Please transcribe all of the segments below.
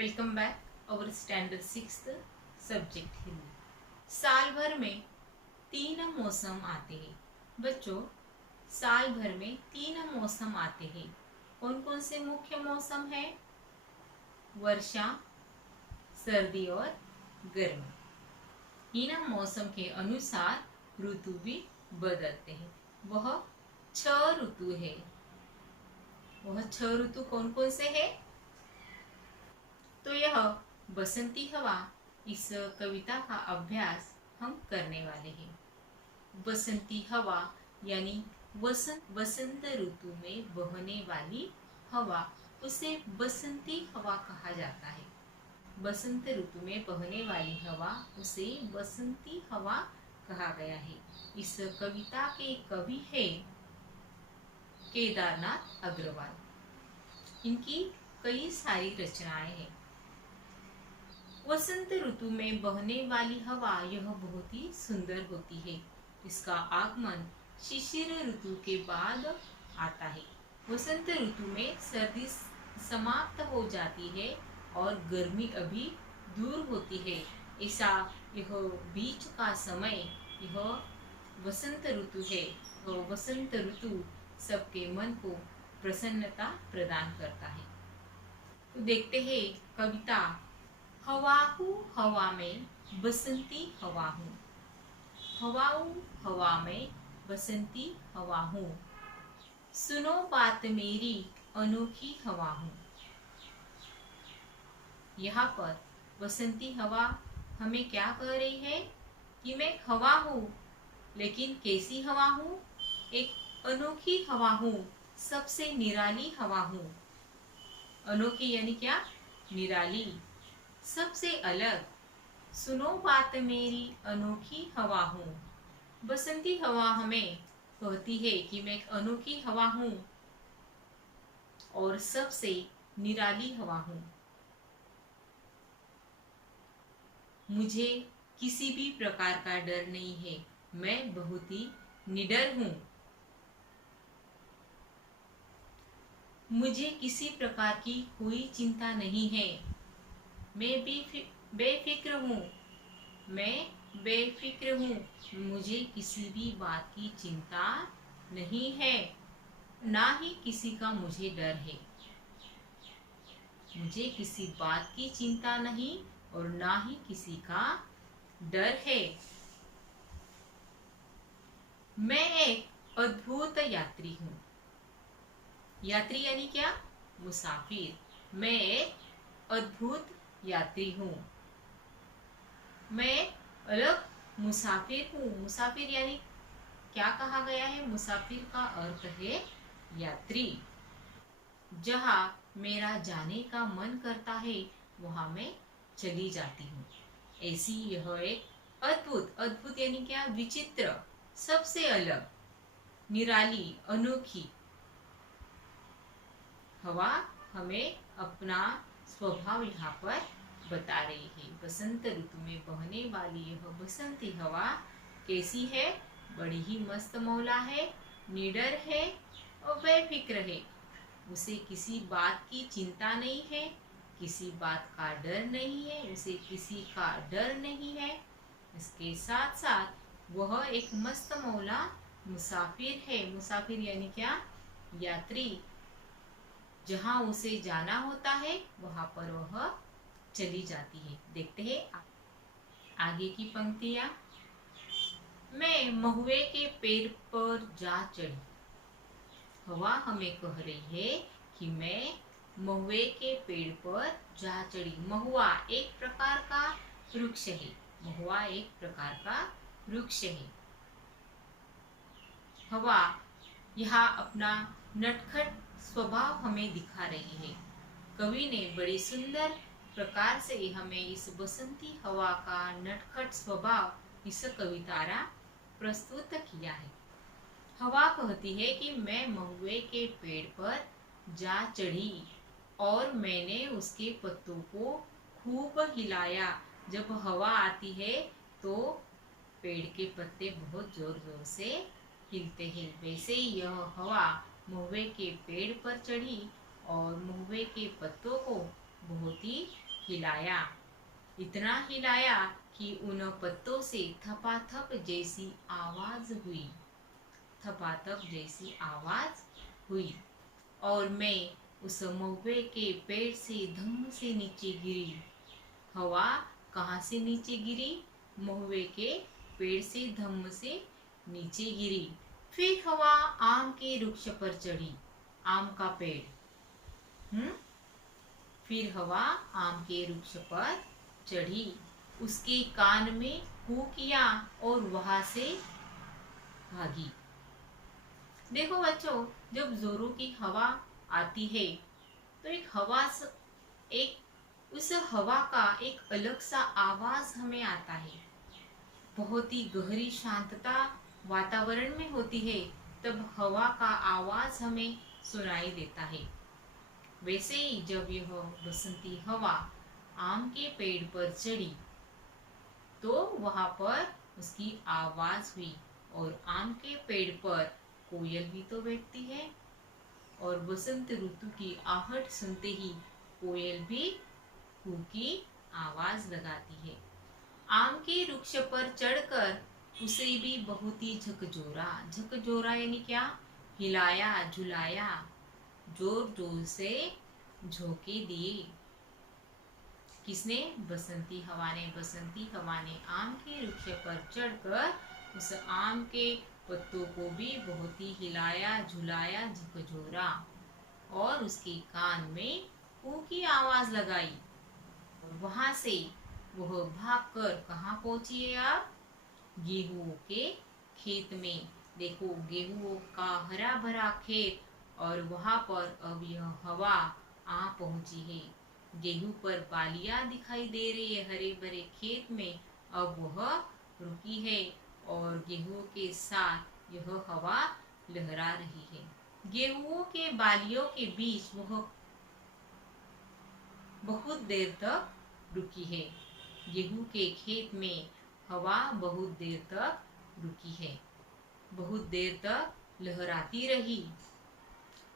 Welcome back our standard 6th subject Hindi. साल भर में 3 मौसम आते हैं बच्चों। साल भर में 3 मौसम आते हैं। कौन कौन से मुख्य मौसम है? वर्षा, सर्दी और गर्मी। इन मौसम के अनुसार ऋतु भी बदलते हैं। वह 6 ऋतु है। वह 6 ऋतु कौन कौन से है? तो यह बसंती हवा, इस कविता का अभ्यास हम करने वाले हैं। बसंती हवा यानी वसंत ऋतु में बहने वाली हवा, उसे बसंती हवा कहा जाता है। बसंत ऋतु में बहने वाली हवा, उसे बसंती हवा कहा गया है। इस कविता के कवि है केदारनाथ अग्रवाल। इनकी कई सारी रचनाएं हैं। वसंत ऋतु में बहने वाली हवा यह बहुत ही सुंदर होती है। इसका आगमन शिशिर ऋतु के बाद आता है। वसंत ऋतु में सर्दी समाप्त हो जाती है और गर्मी अभी दूर होती है। ऐसा यह बीच का समय यह वसंत ऋतु है। तो वसंत ऋतु सबके मन को प्रसन्नता प्रदान करता है। तो देखते हैं कविता। हवा हूँ हवा में बसंती हवा हूँ, हवा हूँ हवा में बसंती हवा हूँ, सुनो बात मेरी अनोखी हवा हूँ। यहाँ पर बसंती हवा हमें क्या कह रही है कि मैं हवा हूँ, लेकिन कैसी हवा हूँ? एक अनोखी हवा हूँ, सबसे निराली हवा हूँ। अनोखी यानी क्या? निराली, सबसे अलग। सुनो बात मेरी अनोखी हवा हूँ। बसंती हवा हमें कहती है कि मैं एक अनोखी हवा हूँ और सबसे निराली हवा हूँ। मुझे किसी भी प्रकार का डर नहीं है, मैं बहुत ही निडर हूँ। मुझे किसी प्रकार की कोई चिंता नहीं है, मैं भी बेफिक्र हूँ। मैं बेफिक्र हूँ, मुझे किसी भी बात की चिंता नहीं है, ना ही किसी का मुझे डर है। मुझे किसी बात की चिंता नहीं और ना ही किसी का डर है। मैं एक अद्भुत यात्री हूँ। यात्री यानी क्या? मुसाफिर। मैं एक अद्भुत यात्री हूँ। मैं अलग मुसाफिर हूँ। मुसाफिर यानी क्या कहा गया है? मुसाफिर का अर्थ है यात्री। जहाँ मेरा जाने का मन करता है वहाँ मैं चली जाती हूँ। ऐसी यह एक अद्भुत, अद्भुत यानी क्या? विचित्र, सबसे अलग, निराली, अनोखी हवा हमें अपना स्वभाव यहाँ पर बता रही है। बसंत ऋतु में बहने वाली यह बसंती हवा कैसी है? बड़ी ही मस्त मौला है, निडर है और बेफिक्र है। उसे किसी बात की चिंता नहीं है, किसी बात का डर नहीं है, उसे किसी का डर नहीं है। इसके साथ साथ वह एक मस्त मौला मुसाफिर है। मुसाफिर यानी क्या? यात्री। जहाँ उसे जाना होता है वहाँ पर वह चली जाती है। देखते हैं आगे की पंक्तियाँ। मैं महुए के पेड़ पर जा चढ़ी। हवा हमें कह रही है कि मैं महुए के पेड़ पर जा चढ़ी। महुआ एक प्रकार का वृक्ष है। महुआ एक प्रकार का वृक्ष है। हवा यहाँ अपना नटखट स्वभाव हमें दिखा रही है। कवि ने बड़े सुंदर प्रकार से हमें इस बसंती हवा का नटखट स्वभाव इस कविता प्रस्तुत किया है। हवा कहती है कि मैं महुए के पेड़ पर जा चढ़ी और मैंने उसके पत्तों को खूब हिलाया। जब हवा आती है तो पेड़ के पत्ते बहुत जोर जोर से हिलते हैं। वैसे ही यह हवा महुए के पेड़ पर चढ़ी और महुए के पत्तों को बहुत ही हिलाया, इतना हिलाया कि उन पत्तों से थपाथप जैसी आवाज हुई, थपाथप जैसी आवाज हुई। और मैं उस महुए के पेड़ से धम से नीचे गिरी। हवा कहाँ से नीचे गिरी? महुए के पेड़ से धम से नीचे गिरी। फिर हवा आम के वृक्ष पर चढ़ी, आम का पेड़। फिर हवा आम के वृक्ष पर चढ़ी, उसके कान में हू किया और वहां से भागी। देखो बच्चों, जब जोरों की हवा आती है तो उस हवा का एक अलग सा आवाज हमें आता है। बहुत ही गहरी शांतता वातावरण में होती है, तब हवा का आवाज हमें सुनाई देता है। वैसे ही जब यह बसंती हवा आम के पेड़ पर चढ़ी तो वहां पर उसकी आवाज हुई, और आम के पेड़ पर कोयल भी तो बैठती है, और बसंत ऋतु की आहट सुनते ही कोयल भी कू की आवाज लगाती है। आम के वृक्ष पर चढ़कर उसे भी बहुत ही झकझोरा, झकझोरा यानी क्या? हिलाया झुलाया, जोर जोर से झोंके दिए। किसने? बसंती हवा ने। बसंती हवा ने आम के वृक्ष पर चढ़कर उस आम के पत्तों को भी बहुत ही हिलाया झुलाया, झकझोरा, और उसके कान में कू की आवाज लगाई। और वहां से वह भागकर कहाँ पहुंची है आप? गेहूं के खेत में। देखो, गेहूं का हरा भरा खेत, और वहां पर अब यह हवा आ पहुंची है। गेहूं पर बालियां दिखाई दे रही है हरे भरे खेत में। अब वह रुकी है और गेहूं के साथ यह हवा लहरा रही है। गेहूं के बालियों के बीच वह बहुत देर तक रुकी है। गेहूं के खेत में हवा बहुत देर तक रुकी है, बहुत देर तक लहराती रही।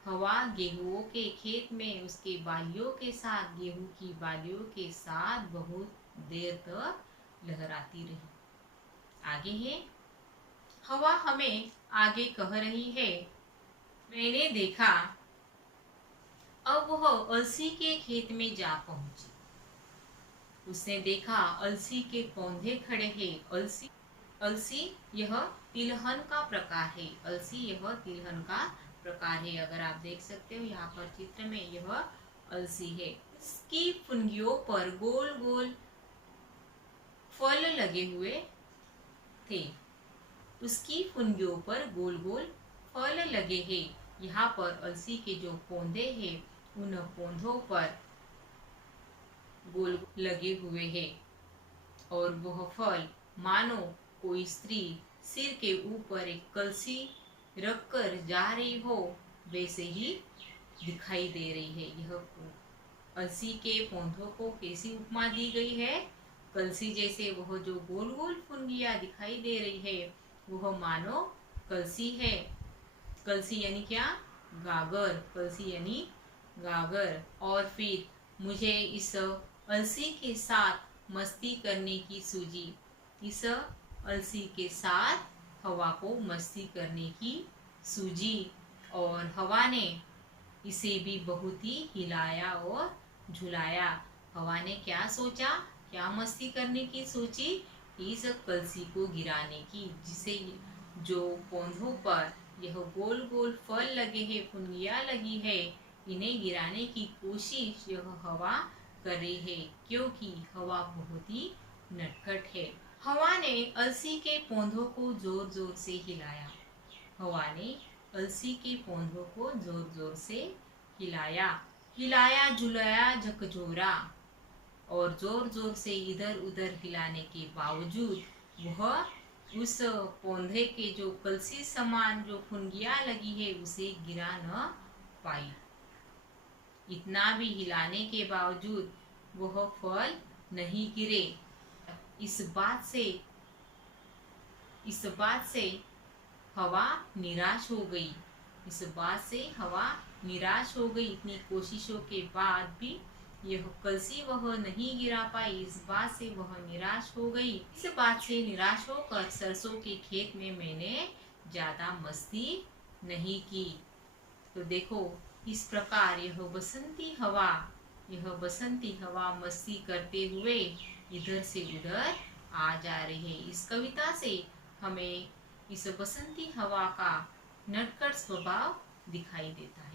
हवा गेहूं के खेत में उसके बालियों के साथ, गेहूं की बालियों के साथ बहुत देर तक लहराती रही। आगे है, हवा हमें आगे कह रही है, मैंने देखा। अब वह अलसी के खेत में जा पहुंची। उसने देखा अलसी के पौधे खड़े हैं। अलसी यह तिलहन का प्रकार है। अलसी यह तिलहन का प्रकार है। अगर आप देख सकते हो यहाँ पर चित्र में, यह अलसी है। इसकी फुनगियों पर गोल गोल फल लगे हुए थे। उसकी फुनगियों पर गोल गोल फल लगे हैं। यहाँ पर अलसी के जो पौधे हैं, उन पौधों पर गोल लगे हुए हैं, और वह फल मानो कोई स्त्री सिर के ऊपर एक कलसी रखकर जा रही हो, वैसे ही दिखाई दे रही है। यह अलसी के पौधों को कैसी उपमा दी गई है? कलसी जैसे। वह जो गोल गोल फुनगियां दिखाई दे रही है, वह मानो कलसी है। कलसी यानी क्या? गागर। कलसी यानी गागर। और फिर मुझे इस अलसी के साथ मस्ती करने की सूझी। इस अलसी के साथ हवा को मस्ती करने की सूझी, और हवा ने इसे भी बहुत ही हिलाया और झुलाया। हवा ने क्या सोचा, क्या मस्ती करने की सोची? इस कलसी को गिराने की, जिसे जो पौधों पर यह गोल गोल फल लगे हैं, फुनगियां लगी है, इन्हें गिराने की कोशिश यह हवा कर रही है, क्योंकि हवा बहुत ही नटखट है। हवा ने अलसी के पौधों को जोर जोर से हिलाया। हवा ने अलसी के पौधों को जोर जोर से हिलाया, हिलाया झुलाया झकझोरा, और जोर जोर से इधर उधर हिलाने के बावजूद वह उस पौधे के जो कलसी समान जो फुनगियां लगी है, उसे गिरा न पाई। इतना भी हिलाने के बावजूद वह फल नहीं गिरे। इस बात से हवा निराश हो गई। इस बात से हवा निराश हो गई। इतनी कोशिशों के बाद भी यह कलसी वह नहीं गिरा पाई, इस बात से वह निराश हो गई। इस बात से निराश होकर सरसों के खेत में मैंने ज्यादा मस्ती नहीं की। तो देखो इस प्रकार यह बसंती हवा मस्ती करते हुए इधर से उधर आ जा रही है। इस कविता से हमें इस बसंती हवा का नटखट स्वभाव दिखाई देता है।